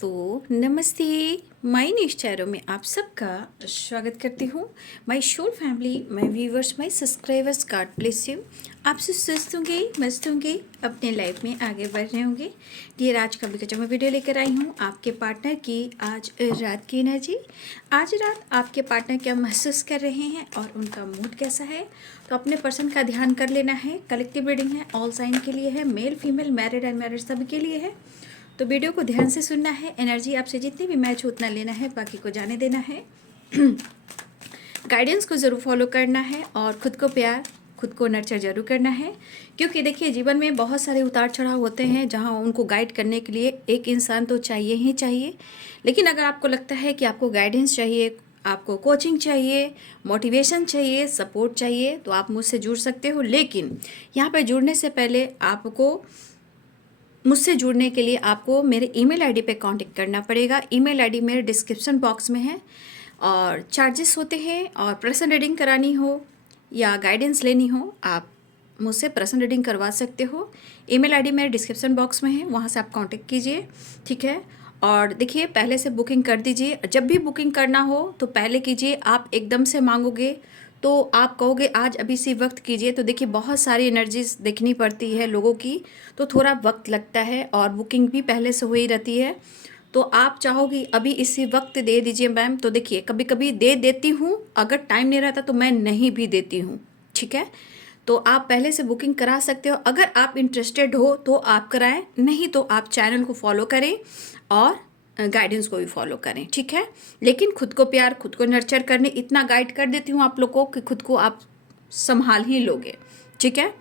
दोस्तों नमस्ते। माय निश्चरों में आप सबका स्वागत करती हूँ। My whole family, my viewers, my subscribers, God bless you. आप सब स्वस्थ होंगे, मस्त होंगे, अपने लाइफ में आगे बढ़ रहे होंगे। डियर, आज का भी मैं वीडियो लेकर आई हूँ आपके पार्टनर की आज रात की एनर्जी। आज रात आपके पार्टनर क्या महसूस कर रहे हैं और उनका मूड कैसा है, तो अपने पर्सन का ध्यान कर लेना है। कलेक्टिव रीडिंग है, ऑल साइन के लिए है, मेल फीमेल, मैरिड अनमैरिड सभी के लिए है। तो वीडियो को ध्यान से सुनना है। एनर्जी आपसे जितनी भी मैच हो उतना लेना है, बाकी को जाने देना है। गाइडेंस को ज़रूर फॉलो करना है और ख़ुद को प्यार, खुद को नर्चर जरूर करना है। क्योंकि देखिए, जीवन में बहुत सारे उतार चढ़ाव होते हैं जहां उनको गाइड करने के लिए एक इंसान तो चाहिए ही चाहिए। लेकिन अगर आपको लगता है कि आपको गाइडेंस चाहिए, आपको कोचिंग चाहिए, मोटिवेशन चाहिए, सपोर्ट चाहिए, तो आप मुझसे जुड़ सकते हो। लेकिन यहाँ पर जुड़ने से पहले मुझसे जुड़ने के लिए आपको मेरे ईमेल आईडी पे कांटेक्ट करना पड़ेगा। ईमेल आईडी मेरे डिस्क्रिप्शन बॉक्स में है। और चार्जेस होते हैं, और पर्सन रीडिंग करानी हो या गाइडेंस लेनी हो, आप मुझसे पर्सन रीडिंग करवा सकते हो। ईमेल आईडी मेरे डिस्क्रिप्शन बॉक्स में है, वहाँ से आप कांटेक्ट कीजिए, ठीक है। और देखिए, पहले से बुकिंग कर दीजिए। जब भी बुकिंग करना हो तो पहले कीजिए। आप एकदम से मांगोगे तो आप कहोगे आज अभी इसी वक्त कीजिए, तो देखिए बहुत सारी एनर्जीज देखनी पड़ती है लोगों की, तो थोड़ा वक्त लगता है और बुकिंग भी पहले से हो ही रहती है। तो आप चाहोगी अभी इसी वक्त दे दीजिए मैम, तो देखिए कभी कभी दे देती हूँ, अगर टाइम नहीं रहता तो मैं नहीं भी देती हूँ, ठीक है। तो आप पहले से बुकिंग करा सकते हो। अगर आप इंटरेस्टेड हो तो आप कराएं, नहीं तो आप चैनल को फॉलो करें और गाइडेंस को भी फॉलो करें, ठीक है। लेकिन खुद को प्यार, खुद को नर्चर करने इतना गाइड कर देती हूँ आप लोग को कि खुद को आप संभाल ही लोगे, ठीक है।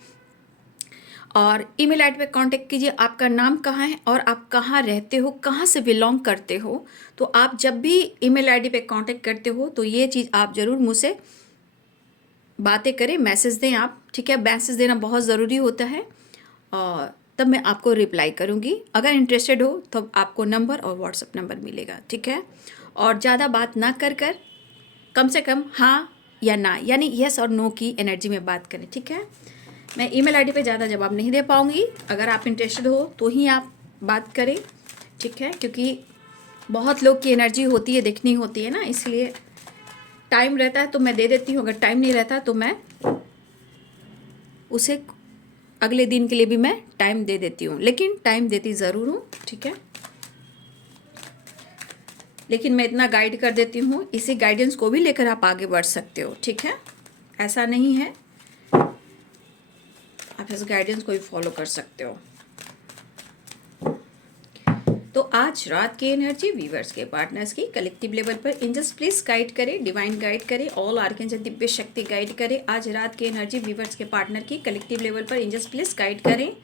और ईमेल आईडी पे कांटेक्ट कीजिए। आपका नाम कहाँ है और आप कहाँ रहते हो, कहाँ से बिलोंग करते हो। तो आप जब भी ईमेल आईडी पे कांटेक्ट करते हो तो ये चीज़ आप ज़रूर मुझसे बातें करें, मैसेज दें आप, ठीक है। मैसेज देना बहुत ज़रूरी होता है और तब मैं आपको रिप्लाई करूँगी। अगर इंटरेस्टेड हो तो आपको नंबर और व्हाट्सएप नंबर मिलेगा, ठीक है। और ज़्यादा बात ना कर कम से कम हाँ या ना, यानी यस और नो की एनर्जी में बात करें, ठीक है। मैं ईमेल आईडी पे ज़्यादा जवाब नहीं दे पाऊँगी। अगर आप इंटरेस्टेड हो तो ही आप बात करें, ठीक है। क्योंकि बहुत लोग की एनर्जी होती है, देखनी होती है ना, इसलिए टाइम रहता है तो मैं दे देती हूँ, अगर टाइम नहीं रहता तो मैं उसे अगले दिन के लिए भी मैं टाइम दे देती हूँ। लेकिन टाइम देती ज़रूर हूँ, ठीक है। लेकिन मैं इतना गाइड कर देती हूँ, इसी गाइडेंस को भी लेकर आप आगे बढ़ सकते हो, ठीक है। ऐसा नहीं है, आप इस गाइडेंस को भी फॉलो कर सकते हो। तो आज रात की एनर्जी व्यूअर्स के पार्टनर्स की कलेक्टिव लेवल पर एंजल्स प्लीज गाइड करें, डिवाइन गाइड करें, ऑल आर्कएंजल दिव्य शक्ति गाइड करें। आज रात की एनर्जी व्यूअर्स के पार्टनर की कलेक्टिव लेवल पर एंजल्स प्लीज गाइड करें।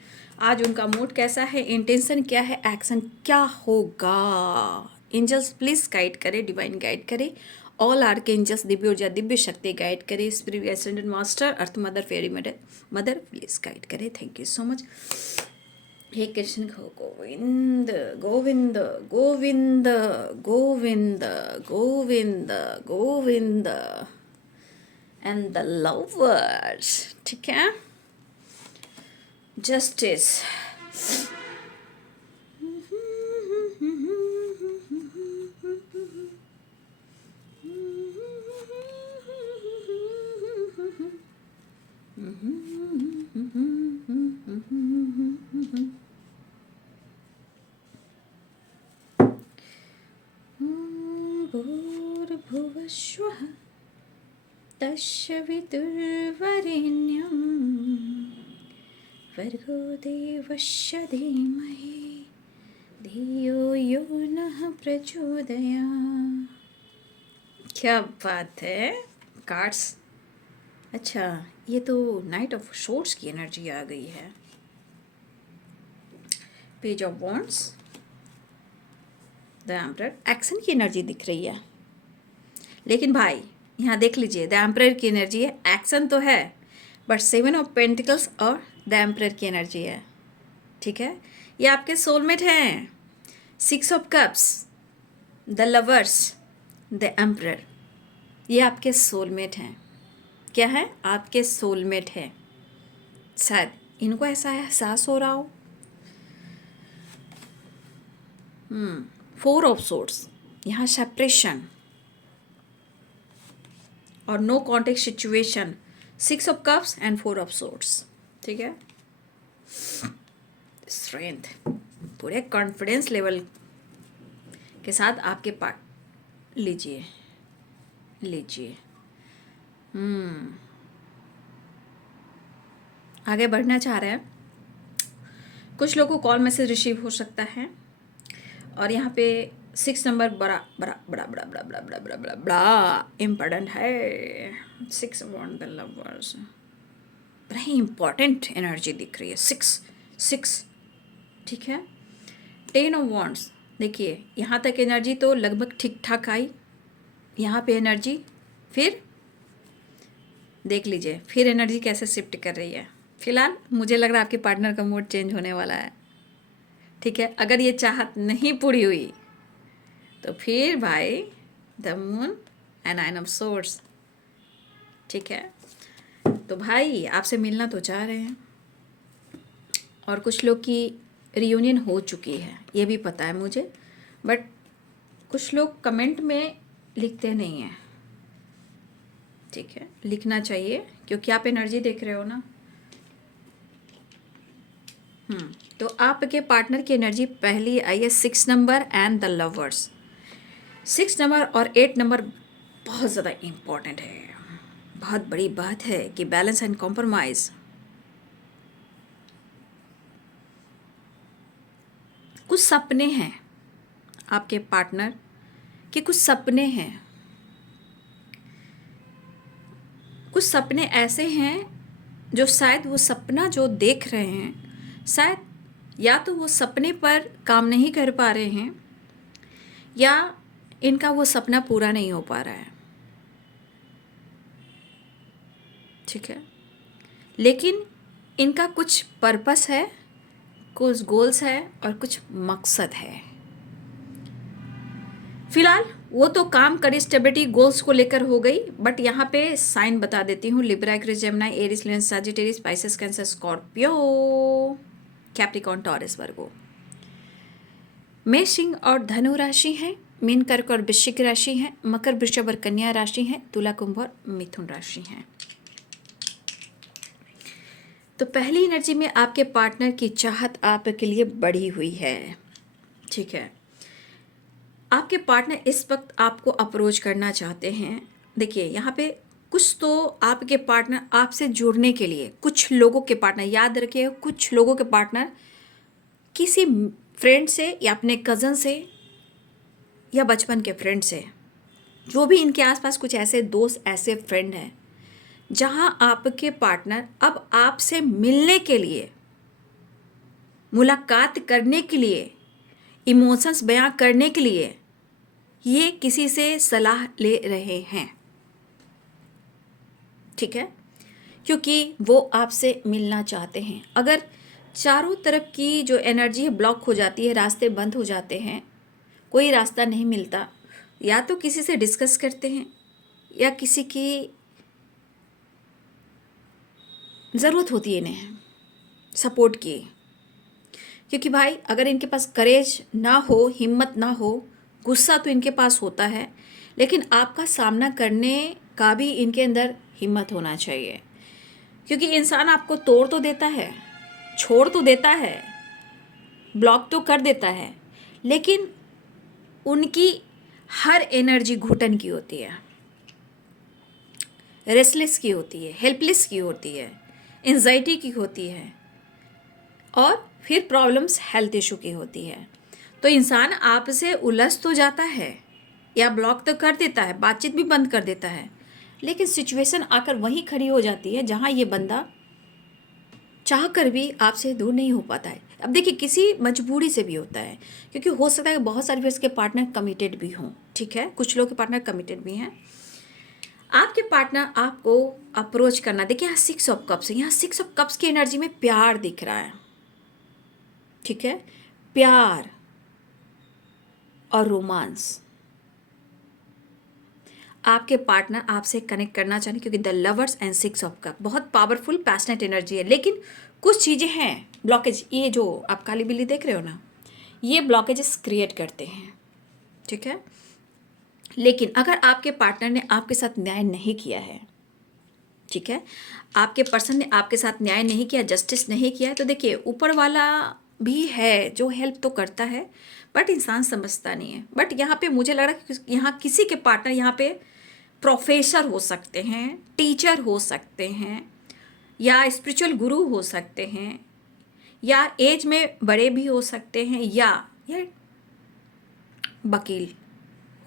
आज उनका मूड कैसा है, इंटेंशन क्या है, एक्शन क्या होगा। एंजल्स प्लीज गाइड करें, डिवाइन गाइड करें, ऑल आर्कएंजल्स दिव्य ऊर्जा दिव्य शक्ति गाइड करें। Spirit ascendant master, earth mother, fairy mother please guide करें। Thank you so much. हे Krishna Govind Govind Govind Govind Govind Govind and the lovers, ठीक है। जस्टिस, भूर्भुवस्वः तस्य वितुर्वरेण्यं भर्गो देवस्य धीमहि धियो यो नः प्रचोदयात्। क्या बात है कार्ड्स। अच्छा, ये तो नाइट ऑफ शॉर्ट्स की एनर्जी आ गई है। Page of wands, the emperor, action की एनर्जी दिख रही है। लेकिन भाई यहाँ देख लीजिए, द एम्परर की एनर्जी है, एक्शन तो है, बट 7 ऑफ पेंटिकल्स और द एम्परर की एनर्जी है, ठीक है। ये आपके सोलमेट हैं। 6 of cups, the lovers, the emperor, ये आपके सोलमेट हैं। क्या है, आपके सोलमेट है। शायद इनको ऐसा एहसास हो रहा हो। फोर ऑफ सोर्ड्स, यहाँ सेपरेशन और no contact situation, six of cups and four of swords, ठीक है। स्ट्रेंथ, पूरे कॉन्फिडेंस लेवल के साथ आपके पार्ट लीजिए लीजिए। आगे बढ़ना चाह रहे हैं। कुछ लोगों को कॉल मैसेज रिसीव हो सकता है और यहाँ पे 6 नंबर बड़ा बड़ा बड़ा बड़ा बड़ा बड़ा बड़ा बड़ा बड़ा बड़ा इम्पोर्टेंट है। 6 वन द लवर्स, बड़ा ही इम्पोर्टेंट एनर्जी दिख रही है। 6 ठीक है। 10 ऑफ वॉन्ड्स, देखिए यहाँ तक एनर्जी तो लगभग ठीक ठाक आई, यहाँ पे एनर्जी फिर देख लीजिए फिर एनर्जी कैसे शिफ्ट कर रही है। फिलहाल मुझे लग रहा है आपके पार्टनर का मूड चेंज होने वाला है, ठीक है। अगर ये चाहत नहीं पूरी हुई तो फिर भाई the moon and 9 of swords, ठीक है। तो भाई आपसे मिलना तो चाह रहे हैं और कुछ लोग की रियूनियन हो चुकी है, ये भी पता है मुझे, बट कुछ लोग कमेंट में लिखते नहीं हैं, ठीक है। लिखना चाहिए क्योंकि आप एनर्जी देख रहे हो ना। तो आपके पार्टनर की एनर्जी पहली आई है 6 number and the lovers. 6 number और 8 नंबर बहुत ज़्यादा इम्पोर्टेंट है। बहुत बड़ी बात है कि बैलेंस एंड कॉम्प्रोमाइज़। कुछ सपने हैं आपके पार्टनर के, कुछ सपने हैं, कुछ सपने ऐसे हैं जो शायद वो सपना जो देख रहे हैं, शायद या तो वो सपने पर काम नहीं कर पा रहे हैं या इनका वो सपना पूरा नहीं हो पा रहा है, ठीक है। लेकिन इनका कुछ पर्पस है, कुछ गोल्स है और कुछ मकसद है। फिलहाल वो तो काम करे, स्टेबिलिटी गोल्स को लेकर हो गई, बट यहाँ पे साइन बता देती हूँ। Libra, Aquarius, Gemini, Aries, Leo, Sagittarius, Pisces, cancer, Scorpio, Capricorn, Taurus, Virgo. मेष, सिंह और धनु राशि है, मीन, कर्क और वृश्चिक राशि है, मकर, वृषभ और कन्या राशि है, तुला, कुंभ और मिथुन राशि है। तो पहली एनर्जी में आपके पार्टनर की चाहत आपके लिए बढ़ी हुई है, ठीक है। आपके पार्टनर इस वक्त आपको अप्रोच करना चाहते हैं। देखिए यहाँ पे कुछ तो आपके पार्टनर आपसे जुड़ने के लिए, कुछ लोगों के पार्टनर, याद रखिए कुछ लोगों के पार्टनर किसी फ्रेंड से या अपने कज़न से या बचपन के फ्रेंड से, जो भी इनके आसपास कुछ ऐसे दोस्त, ऐसे फ्रेंड हैं जहां आपके पार्टनर अब आपसे मिलने के लिए, मुलाकात करने के लिए, इमोशंस बयां करने के लिए ये किसी से सलाह ले रहे हैं, ठीक है, क्योंकि वो आपसे मिलना चाहते हैं। अगर चारों तरफ की जो एनर्जी है ब्लॉक हो जाती है, रास्ते बंद हो जाते हैं, कोई रास्ता नहीं मिलता, या तो किसी से डिस्कस करते हैं या किसी की ज़रूरत होती है इन्हें सपोर्ट की। क्योंकि भाई अगर इनके पास करेज ना हो, हिम्मत ना हो, गुस्सा तो इनके पास होता है, लेकिन आपका सामना करने का भी इनके अंदर हिम्मत होना चाहिए। क्योंकि इंसान आपको तोड़ तो देता है, छोड़ तो देता है, ब्लॉक तो कर देता है, लेकिन उनकी हर एनर्जी घुटन की होती है, रेस्टलेस की होती है, हेल्पलेस की होती है, एंजाइटी की होती है और फिर प्रॉब्लम्स हेल्थ इशू की होती है। तो इंसान आपसे उलझ तो जाता है या ब्लॉक तो कर देता है, बातचीत भी बंद कर देता है, लेकिन सिचुएशन आकर वहीं खड़ी हो जाती है जहाँ ये बंदा चाह कर भी आपसे दूर नहीं हो पाता है। अब देखिए किसी मजबूरी से भी होता है, क्योंकि हो सकता है बहुत सारे इसके पार्टनर कमिटेड भी हों, ठीक है, कुछ लोग के पार्टनर कमिटेड भी हैं। आपके पार्टनर आपको अप्रोच करना, देखिए यहाँ 6 ऑफ कप्स है, यहाँ 6 ऑफ कप्स की एनर्जी में प्यार दिख रहा है, ठीक है, प्यार और रोमांस। आपके पार्टनर आपसे कनेक्ट करना चाहते हैं क्योंकि the lovers and 6 of cup बहुत पावरफुल पैशनेट एनर्जी है, लेकिन कुछ चीज़ें हैं ब्लॉकेज। ये जो आप काली बिल्ली देख रहे हो ना, ये ब्लॉकेजेस क्रिएट करते हैं, ठीक है। लेकिन अगर आपके पार्टनर ने आपके साथ न्याय नहीं किया है, ठीक है, आपके पर्सन ने आपके साथ न्याय नहीं किया, जस्टिस नहीं किया है, तो देखिए ऊपर वाला भी है जो हेल्प तो करता है, बट इंसान समझता नहीं है। बट यहाँ पे मुझे लग रहा है कि यहाँ किसी के पार्टनर यहाँ पे प्रोफेसर हो सकते हैं, टीचर हो सकते हैं, या स्पिरिचुअल गुरु हो सकते हैं, या एज में बड़े भी हो सकते हैं, या वकील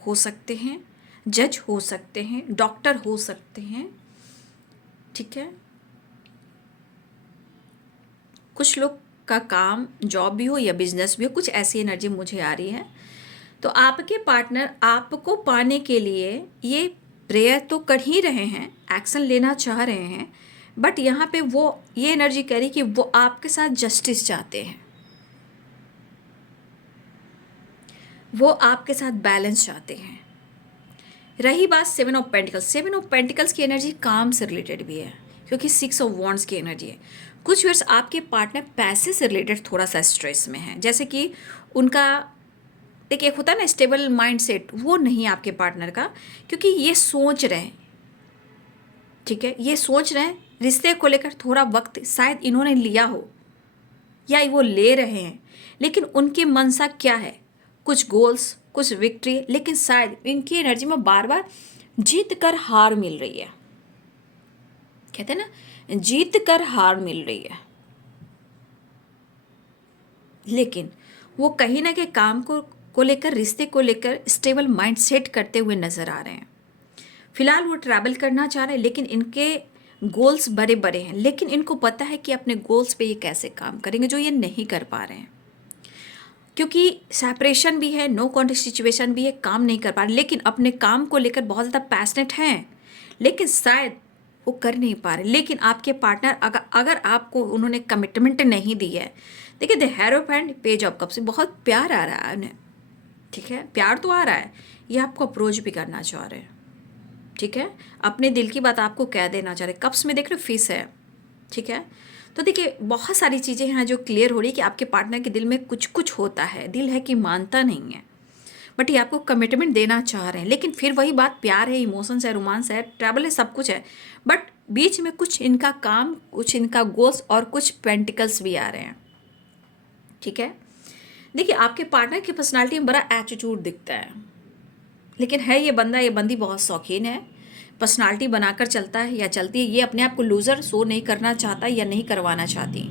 हो सकते हैं, जज हो सकते हैं, डॉक्टर हो सकते हैं, ठीक है। कुछ लोग का काम जॉब भी हो या बिजनेस भी हो, कुछ ऐसी एनर्जी मुझे आ रही है। तो आपके पार्टनर आपको पाने के लिए ये प्रेयर तो कर ही रहे हैं, एक्शन लेना चाह रहे हैं, बट यहाँ पे वो ये एनर्जी कह रही कि वो आपके साथ जस्टिस चाहते हैं, वो आपके साथ बैलेंस चाहते हैं। रही बात 7 ऑफ पेंटिकल्स की एनर्जी काम से रिलेटेड भी है, क्योंकि 6 ऑफ वॉन्ड्स की एनर्जी है। कुछ वर्ष आपके पार्टनर पैसे से रिलेटेड थोड़ा सा स्ट्रेस में है, जैसे कि उनका देखिए एक होता है ना स्टेबल माइंडसेट, वो नहीं आपके पार्टनर का, क्योंकि ये सोच रहे हैं, ठीक है, ये सोच रहे हैं रिश्ते को लेकर थोड़ा वक्त शायद इन्होंने लिया हो या वो ले रहे हैं, लेकिन उनकी मनसा क्या है, कुछ गोल्स, कुछ विक्ट्री, लेकिन शायद इनकी एनर्जी में बार बार जीत कर हार मिल रही है। कहते हैं ना, जीत कर हार मिल रही है, लेकिन वो कहीं ना कहीं काम को लेकर, रिश्ते को लेकर स्टेबल माइंड सेट करते हुए नजर आ रहे हैं। फिलहाल वो ट्रैवल करना चाह रहे हैं, लेकिन इनके गोल्स बड़े बड़े हैं, लेकिन इनको पता है कि अपने गोल्स पे ये कैसे काम करेंगे, जो ये नहीं कर पा रहे हैं, क्योंकि सेपरेशन भी है, नो कॉन्टेक्ट सिचुएशन भी है, काम नहीं कर पा रहे, लेकिन अपने काम को लेकर बहुत ज़्यादा पैशनेट हैं, लेकिन शायद वो कर नहीं पा रहे। लेकिन आपके पार्टनर अगर आपको उन्होंने कमिटमेंट नहीं दी है, देखिए the hierophant, page of cups, बहुत प्यार आ रहा है उन्हें, ठीक है, प्यार तो आ रहा है, ये आपको अप्रोच भी करना चाह रहे हैं, ठीक है, अपने दिल की बात आपको कह देना चाह रहे। कप्स में देख रहे हो फिश है, ठीक है। तो देखिए बहुत सारी चीज़ें हैं जो क्लियर हो रही है कि आपके पार्टनर के दिल में कुछ कुछ होता है, दिल है कि मानता नहीं है, बट ये आपको कमिटमेंट देना चाह रहे हैं। लेकिन फिर वही बात, प्यार है, इमोशंस है, रोमांस है, ट्रैवल है, सब कुछ है, बट बीच में कुछ इनका काम, कुछ इनका गोल्स और कुछ पेंटिकल्स भी आ रहे हैं, ठीक है। देखिए आपके पार्टनर की पर्सनालिटी में बड़ा एटीट्यूड दिखता है, लेकिन है ये बंदा, ये बंदी बहुत शौकीन है, पर्सनालिटी बनाकर चलता है या चलती है, ये अपने आप को लूज़र शो नहीं करना चाहता या नहीं करवाना चाहती,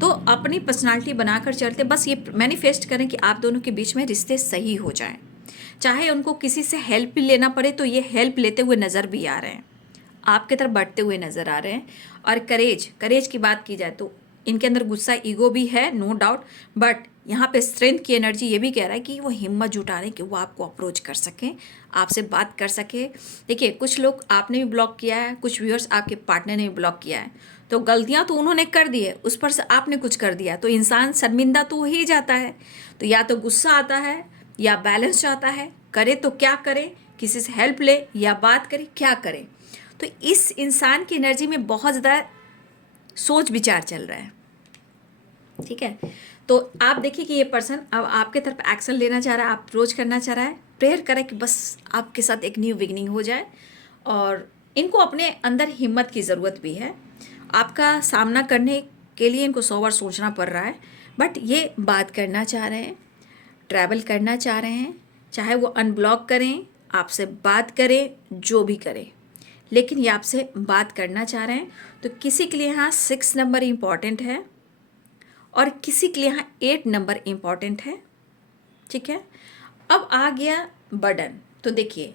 तो अपनी पर्सनालिटी बनाकर चलते, बस ये मैनिफेस्ट करें कि आप दोनों के बीच में रिश्ते सही हो जाएं। चाहे उनको किसी से हेल्प भी लेना पड़े, तो ये हेल्प लेते हुए नज़र भी आ रहे हैं, आपके तरफ बढ़ते हुए नज़र आ रहे हैं। और करेज की बात की जाए तो इनके अंदर गुस्सा, ईगो भी है, नो डाउट, बट यहाँ पे स्ट्रेंथ की एनर्जी ये भी कह रहा है कि वो हिम्मत जुटा रहे हैं कि वो आपको अप्रोच कर सकें, आपसे बात कर सके। देखिए कुछ लोग आपने भी ब्लॉक किया है, कुछ व्यूअर्स आपके पार्टनर ने भी ब्लॉक किया है, तो गलतियाँ तो उन्होंने कर दी है, उस पर से आपने कुछ कर दिया, तो इंसान शर्मिंदा तो हो ही जाता है। तो या तो गुस्सा आता है या बैलेंस चाहता है, करे तो क्या करे, किसी से हेल्प ले या बात करे, क्या करे। तो इस इंसान की एनर्जी में बहुत ज़्यादा सोच विचार चल रहा है, ठीक है। तो आप देखिए कि ये पर्सन अब आपके तरफ एक्शन लेना चाह रहा है, आप अप्रोच करना चाह रहा है, प्रेयर करें कि बस आपके साथ एक न्यू बिगिनिंग हो जाए। और इनको अपने अंदर हिम्मत की ज़रूरत भी है, आपका सामना करने के लिए इनको 100 बार सोचना पड़ रहा है, बट ये बात करना चाह रहे हैं, ट्रैवल करना चाह रहे हैं, चाहे वो अनब्लॉक करें, आपसे बात करें, जो भी करें, लेकिन ये आपसे बात करना चाह रहे हैं। तो किसी के लिए यहाँ 6 नंबर इम्पॉर्टेंट है और किसी के लिए यहाँ 8 नंबर इम्पॉर्टेंट है, ठीक है। अब आ गया बर्डन, तो देखिए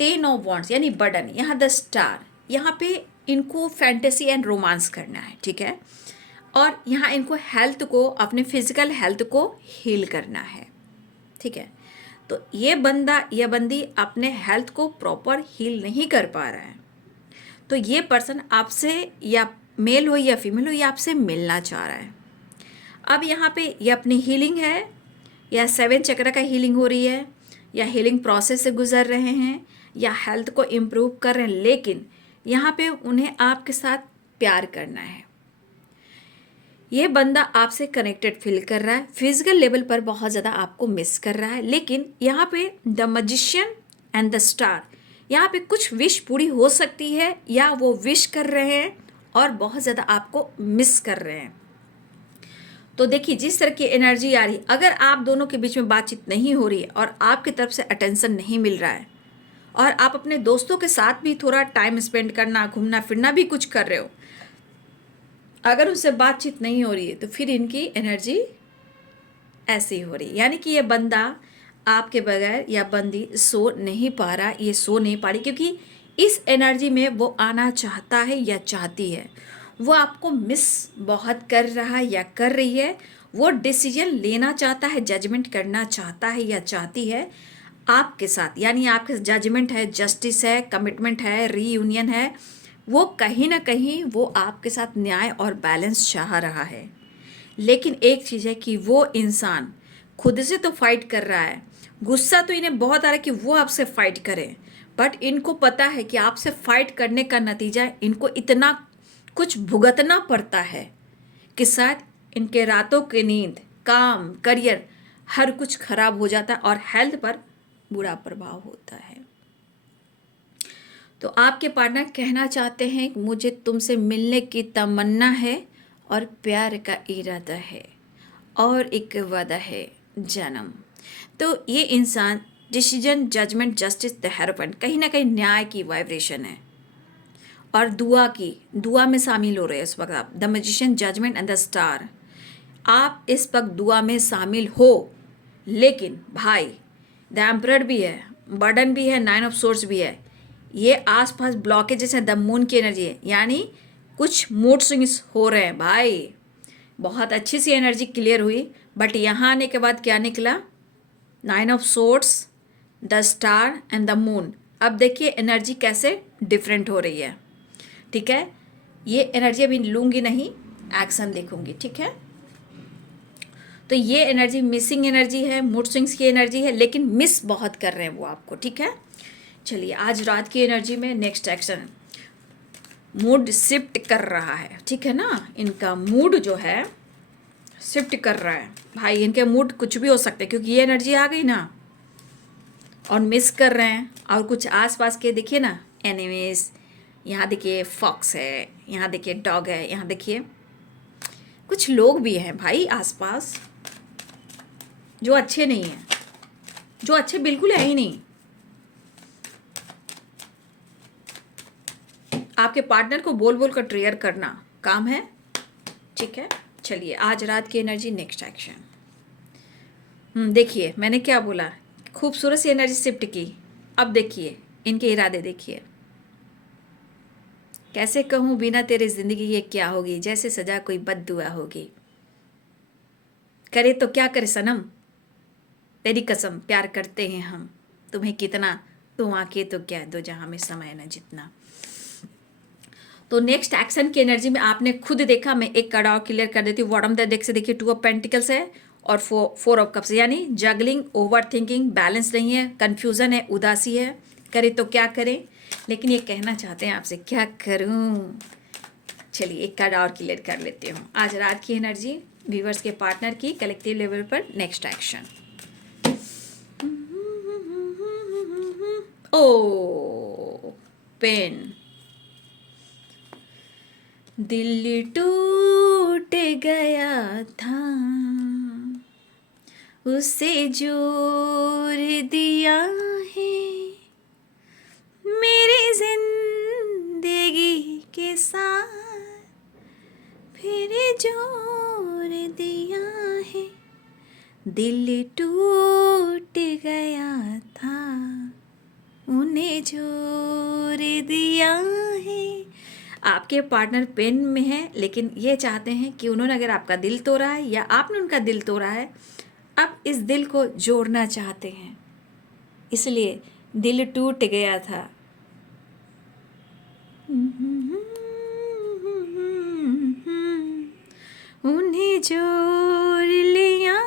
10 ऑफ वॉन्ड्स यानी बर्डन, यहाँ द स्टार, यहाँ पे इनको फैंटेसी एंड रोमांस करना है, ठीक है। और यहाँ इनको हेल्थ को, अपने फिजिकल हेल्थ को हील करना है, ठीक है। तो ये बंदा या बंदी अपने हेल्थ को प्रॉपर हील नहीं कर पा रहा है, तो ये पर्सन आपसे, या मेल हो या फीमेल हो, ये आपसे मिलना चाह रहा है। अब यहाँ पे ये अपनी हीलिंग है, या 7 चक्र का हीलिंग हो रही है, या हीलिंग प्रोसेस से गुजर रहे हैं, या हेल्थ को इम्प्रूव कर रहे हैं, लेकिन यहाँ पे उन्हें आपके साथ प्यार करना है। ये बंदा आपसे कनेक्टेड फील कर रहा है, फिजिकल लेवल पर बहुत ज़्यादा आपको मिस कर रहा है, लेकिन यहाँ पे the magician and the star, यहाँ पे कुछ विश पूरी हो सकती है या वो विश कर रहे हैं और बहुत ज़्यादा आपको मिस कर रहे हैं। तो देखिए जिस तरह की एनर्जी आ रही, अगर आप दोनों के बीच में बातचीत नहीं हो रही है और आपकी तरफ से अटेंशन नहीं मिल रहा है और आप अपने दोस्तों के साथ भी थोड़ा टाइम स्पेंड करना, घूमना फिरना भी कुछ कर रहे हो, अगर उनसे बातचीत नहीं हो रही है तो फिर इनकी एनर्जी ऐसी हो रही है, यानी कि ये बंदा आपके बगैर या बंदी सो नहीं पा रहा, ये सो नहीं पा रही, क्योंकि इस एनर्जी में वो आना चाहता है या चाहती है, वो आपको मिस बहुत कर रहा है या कर रही है, वो डिसीजन लेना चाहता है, जजमेंट करना चाहता है या चाहती है आपके साथ, यानी आपके जजमेंट है, जस्टिस है, कमिटमेंट है, रीयूनियन है, वो कहीं ना कहीं वो आपके साथ न्याय और बैलेंस चाह रहा है। लेकिन एक चीज़ है कि वो इंसान खुद से तो फाइट कर रहा है, गुस्सा तो इन्हें बहुत आ रहा है कि वो आपसे फाइट करें, बट इनको पता है कि आपसे फाइट करने का नतीजा इनको इतना कुछ भुगतना पड़ता है कि शायद इनके रातों की नींद, काम, करियर हर कुछ खराब हो जाता है और हेल्थ पर बुरा प्रभाव होता है। तो आपके पार्टनर कहना चाहते हैं कि मुझे तुमसे मिलने की तमन्ना है और प्यार का इरादा है और एक वादा है जन्म। तो ये इंसान डिसीजन, जजमेंट, जस्टिस, द हेरोपेंट, कहीं ना कहीं न्याय की वाइब्रेशन है और दुआ में शामिल हो रहे हैं इस वक्त आप। The magician, judgement and the star, आप इस वक्त दुआ में शामिल हो, लेकिन भाई द एम्परर भी है, बर्डन भी है, नाइन ऑफ सोर्स भी है, ये आसपास ब्लॉकेजेस है, द मून की एनर्जी है, यानी कुछ मूड स्विंग्स हो रहे हैं भाई। बहुत अच्छी सी एनर्जी क्लियर हुई, बट यहाँ आने के बाद क्या निकला? Nine of source, the star and the moon. अब देखिए एनर्जी कैसे डिफरेंट हो रही है, ठीक है। ये एनर्जी अभी लूँगी नहीं, एक्शन देखूंगी, ठीक है। तो ये एनर्जी मिसिंग एनर्जी है, मूड स्विंग्स की एनर्जी है, लेकिन मिस बहुत कर रहे हैं वो आपको, ठीक है। चलिए आज रात की एनर्जी में नेक्स्ट एक्शन, मूड शिफ्ट कर रहा है, ठीक है ना। इनका मूड जो है शिफ्ट कर रहा है भाई, इनके मूड कुछ भी हो सकते हैं क्योंकि ये एनर्जी आ गई ना, और मिस कर रहे हैं। और कुछ आसपास के देखिए ना एनिमीज, यहाँ देखिए फॉक्स है, यहाँ देखिए डॉग है, यहाँ देखिए कुछ लोग भी हैं भाई आसपास जो अच्छे नहीं हैं, जो अच्छे बिल्कुल है ही नहीं। आपके पार्टनर को बोल बोल कर ट्रिगर करना काम है, ठीक है। चलिए आज रात की एनर्जी नेक्स्ट एक्शन। देखिए मैंने क्या बोला, खूबसूरत सी एनर्जी शिफ्ट की। अब देखिए इनके इरादे देखिए, कैसे कहूँ बिना तेरे जिंदगी ये क्या होगी, जैसे सजा कोई बद्दुआ होगी, करे तो क्या करे सनम, तेरी कसम प्यार करते हैं हम तुम्हें कितना, तुम आके तो क्या दो जहां में समय न जितना। तो नेक्स्ट एक्शन की एनर्जी में आपने खुद देखा, मैं एक कार्ड और क्लियर कर देती हूँ। बॉटम देख से देखिए 2 ऑफ पेंटिकल्स है और 4 ऑफ कप्स, यानी जगलिंग, ओवर थिंकिंग, बैलेंस नहीं है, कन्फ्यूजन है, उदासी है, करे तो क्या करें, लेकिन ये कहना चाहते हैं आपसे क्या करूँ। चलिए एक कार्ड और क्लियर कर लेती हूँ। आज रात की एनर्जी व्यूवर्स के पार्टनर की कलेक्टिव लेवल पर नेक्स्ट एक्शन। ओ पेन, दिल टूट गया था, उसे जोर दिया है, मेरी जिंदगी के साथ फिर जोर दिया है, दिल टूट गया था, उन्हें जोर दिया है। आपके पार्टनर पेन में है, लेकिन ये चाहते हैं कि उन्होंने अगर आपका दिल तोड़ा है या आपने उनका दिल तोड़ा है, अब इस दिल को जोड़ना चाहते हैं, इसलिए दिल टूट गया था। उन्हें जोड़ लिया है,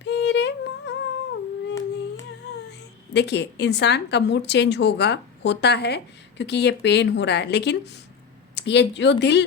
फिर मोड़ लिया है। देखिए इंसान का मूड चेंज होगा, होता है क्योंकि ये पेन हो रहा है, लेकिन ये जो दिल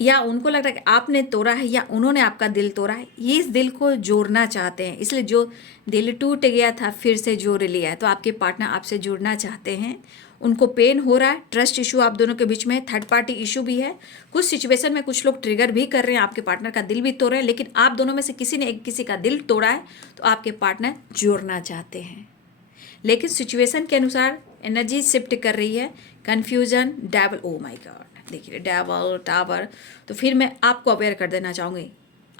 या उनको लग रहा है कि आपने तोड़ा है या उन्होंने आपका दिल तोड़ा है, ये इस दिल को जोड़ना चाहते हैं। इसलिए जो दिल टूट गया था फिर से जोड़ लिया है। तो आपके पार्टनर आपसे जुड़ना चाहते हैं, उनको पेन हो रहा है, ट्रस्ट इशू आप दोनों के बीच में है, थर्ड पार्टी इशू भी है। कुछ सिचुएशन में कुछ लोग ट्रिगर भी कर रहे हैं, आपके पार्टनर का दिल भी तोड़ रहे हैं, लेकिन आप दोनों में से किसी ने किसी का दिल तोड़ा है तो आपके पार्टनर जोड़ना चाहते हैं। लेकिन सिचुएशन के अनुसार एनर्जी शिफ्ट कर रही है, confusion, devil, oh my God, देखिए डेवल, टावर। तो फिर मैं आपको अवेयर कर देना चाहूँगी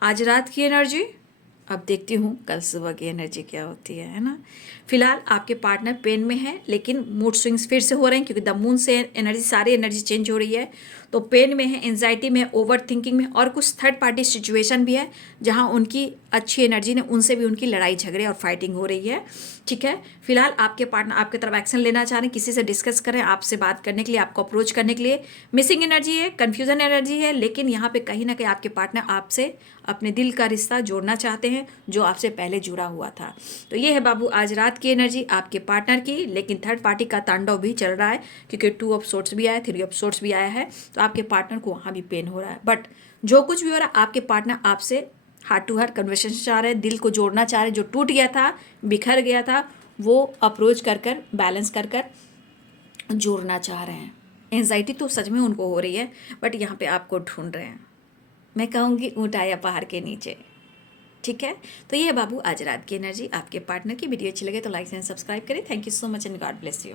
आज रात की एनर्जी, अब देखती हूँ कल सुबह की एनर्जी क्या होती है ना। फिलहाल आपके पार्टनर पेन में है, लेकिन मूड स्विंग्स फिर से हो रहे हैं क्योंकि द मून से एनर्जी, सारी एनर्जी चेंज हो रही है। तो पेन में है, एंजाइटी में, ओवर थिंकिंग में, और कुछ थर्ड पार्टी सिचुएशन भी है जहाँ उनकी अच्छी एनर्जी ने उनसे भी उनकी लड़ाई झगड़े और फाइटिंग हो रही है। ठीक है, फिलहाल आपके पार्टनर आपके तरफ एक्शन लेना चाह रहे हैं, किसी से डिस्कस करें, आपसे बात करने के लिए, आपको अप्रोच करने के लिए। मिसिंग एनर्जी है, कन्फ्यूजन एनर्जी है, लेकिन यहाँ पे कहीं ना कहीं आपके पार्टनर आपसे अपने दिल का रिश्ता जोड़ना चाहते हैं जो आपसे पहले जुड़ा हुआ था। तो ये है बाबू आज रात की एनर्जी आपके पार्टनर की, लेकिन थर्ड पार्टी का तांडव भी चल रहा है क्योंकि 2 ऑफ सोर्ट्स भी आया, 3 ऑफ सोर्ट्स भी आया है। तो आपके पार्टनर को वहाँ भी पेन हो रहा है, बट जो कुछ भी हो रहा है आपके पार्टनर आपसे हार्ट टू हार्ट कन्वर्सेशन चाह रहे हैं, दिल को जोड़ना चाह रहे हैं। जो टूट गया था, बिखर गया था, वो अप्रोच कर कर बैलेंस कर कर जोड़ना चाह रहे हैं। एंजाइटी तो सच में उनको हो रही है, बट यहाँ पे आपको ढूंढ रहे हैं। मैं कहूँगी ऊँट आया पहाड़ के नीचे। ठीक है, तो ये है बाबू आज रात की एनर्जी आपके पार्टनर की। वीडियो अच्छी लगे तो लाइक एंड सब्सक्राइब करें। Thank you so much and God bless you.